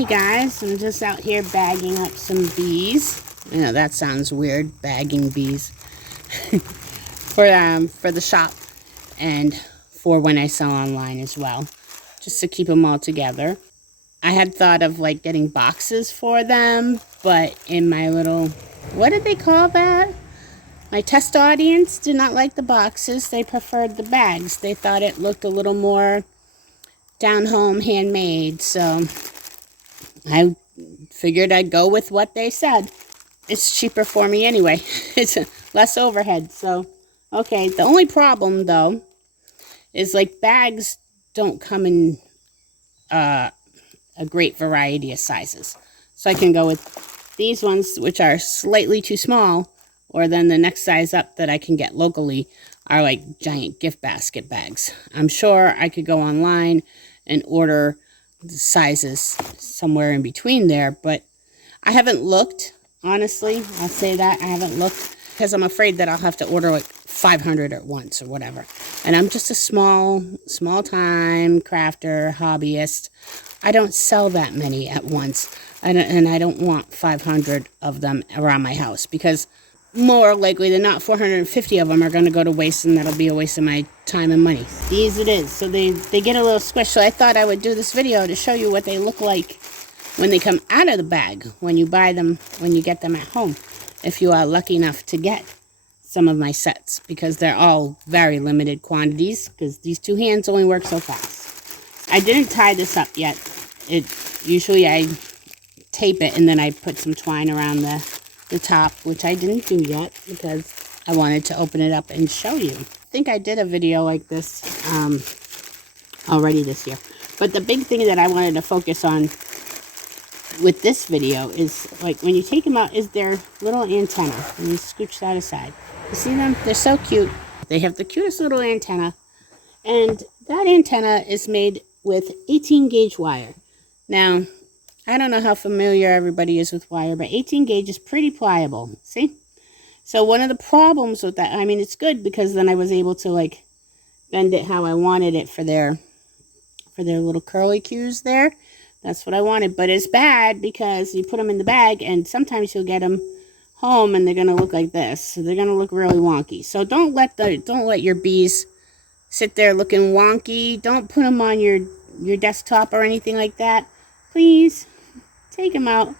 Hey guys, I'm just out here bagging up some bees. You know, that sounds weird, bagging bees. for the shop and for when I sell online as well, just to keep them all together. I had thought of like getting boxes for them, but in my little, what did they call that? My test audience did not like the boxes. They preferred the bags. They thought it looked a little more down home, handmade. So I figured I'd go with what they said. It's cheaper for me anyway. It's less overhead. So, okay. The only problem though is like bags don't come in a great variety of sizes. So I can go with these ones, which are slightly too small, or then the next size up that I can get locally are like giant gift basket bags. I'm sure I could go online and order the sizes somewhere in between there, but I haven't looked, honestly. I'll say that. I haven't looked because I'm afraid that I'll have to order like 500 at once or whatever. And I'm just a small-time crafter, hobbyist. I don't sell that many at once, and I don't want 500 of them around my house because more likely than not, 450 of them are going to go to waste, and that'll be a waste of my time and money. These it is. So they get a little squish. So I thought I would do this video to show you what they look like when they come out of the bag, when you buy them, when you get them at home, if you are lucky enough to get some of my sets, because they're all very limited quantities, because these two hands only work so fast. I didn't tie this up yet. Usually I tape it and then I put some twine around the top, which I didn't do yet because I wanted to open it up and show you. I think I did a video like this already this year. But the big thing that I wanted to focus on with this video is, like, when you take them out, is their little antenna. Let me scooch that aside. You see them? They're so cute. They have the cutest little antenna. And that antenna is made with 18 gauge wire. Now, I don't know how familiar everybody is with wire, but 18 gauge is pretty pliable. See? So one of the problems with that, I mean, it's good because then I was able to like bend it how I wanted it for their little curly cues there. That's what I wanted. But it's bad because you put them in the bag and sometimes you'll get them home and they're going to look like this. So they're going to look really wonky. So don't let your bees sit there looking wonky. Don't put them on your desktop or anything like that. Please take them out,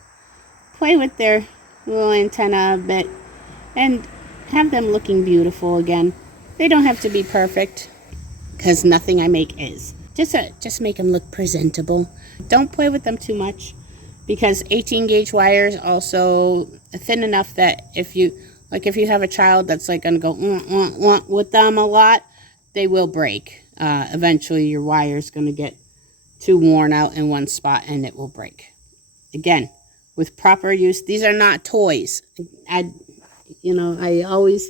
play with their little antenna a bit, and have them looking beautiful again. They don't have to be perfect, because nothing I make is. Just make them look presentable. Don't play with them too much, because 18 gauge wire is also thin enough that if you have a child that's like going to go with them a lot, they will break. Eventually your wire is going to get too worn out in one spot and it will break. Again, with proper use, these are not toys. I always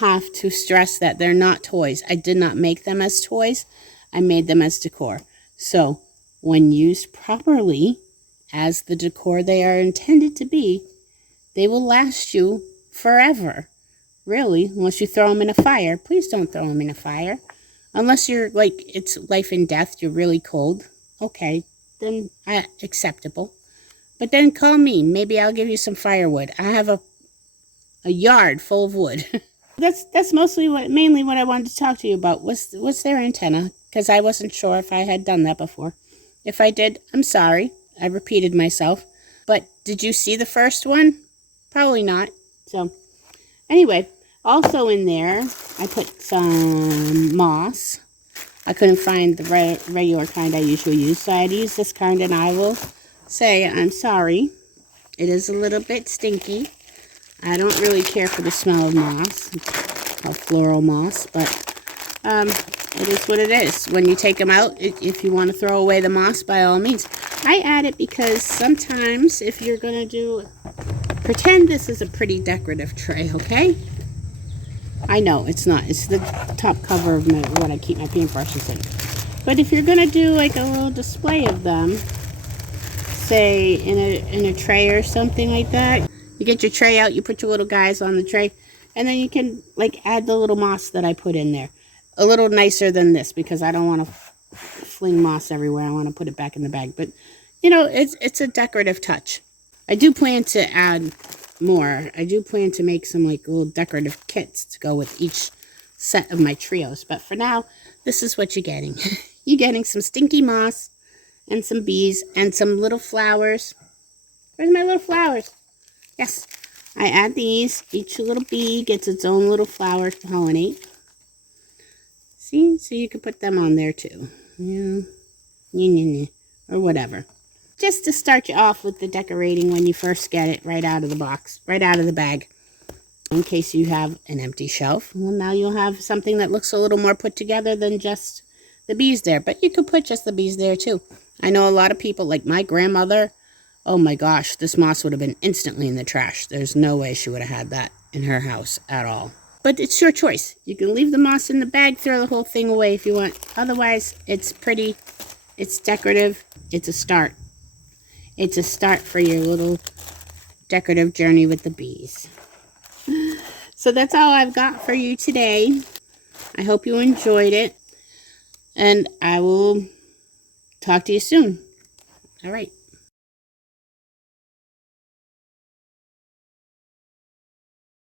have to stress that they're not toys. I did not make them as toys. I made them as decor. So when used properly as the decor they are intended to be, they will last you forever. Really, unless you throw them in a fire. Please don't throw them in a fire. Unless you're like, it's life and death, you're really cold. Okay, then acceptable. But then call me. Maybe I'll give you some firewood. I have a yard full of wood. That's mainly what I wanted to talk to you about was their antenna, because I wasn't sure if I had done that before. If I did, I'm sorry. I repeated myself. But did you see the first one? Probably not. So anyway, also in there, I put some moss. I couldn't find the regular kind I usually use, so I had to use this kind, and I will say I'm sorry. It is a little bit stinky. I don't really care for the smell of moss, of floral moss, but it is what it is. When you take them out, if you want to throw away the moss, by all means. I add it because sometimes if you're going to pretend this is a pretty decorative tray, okay? I know, it's not. It's the top cover of what I keep my paintbrushes in. But if you're going to do like a little display of them, say in a tray or something like that, you get your tray out, you put your little guys on the tray, and then you can like add the little moss that I put in there. A little nicer than this because I don't want to fling moss everywhere. I want to put it back in the bag. But You know, it's a decorative touch. I do plan to add more. I do plan to make some like little decorative kits to go with each set of my trios. But for now, this is what you're getting. You're getting some stinky moss and some bees and some little flowers. Where's my little flowers? Yes. I add these. Each little bee gets its own little flower to pollinate. See? So you can put them on there too. Yeah. Or whatever. Just to start you off with the decorating when you first get it right out of the box, right out of the bag. In case you have an empty shelf, well, now you'll have something that looks a little more put together than just the bees there. But you could put just the bees there too. I know a lot of people, like my grandmother, oh my gosh, this moss would have been instantly in the trash. There's no way she would have had that in her house at all. But it's your choice. You can leave the moss in the bag, throw the whole thing away if you want. Otherwise, it's pretty, it's decorative, it's a start. It's a start for your little decorative journey with the bees. So that's all I've got for you today. I hope you enjoyed it. And I will talk to you soon. All right.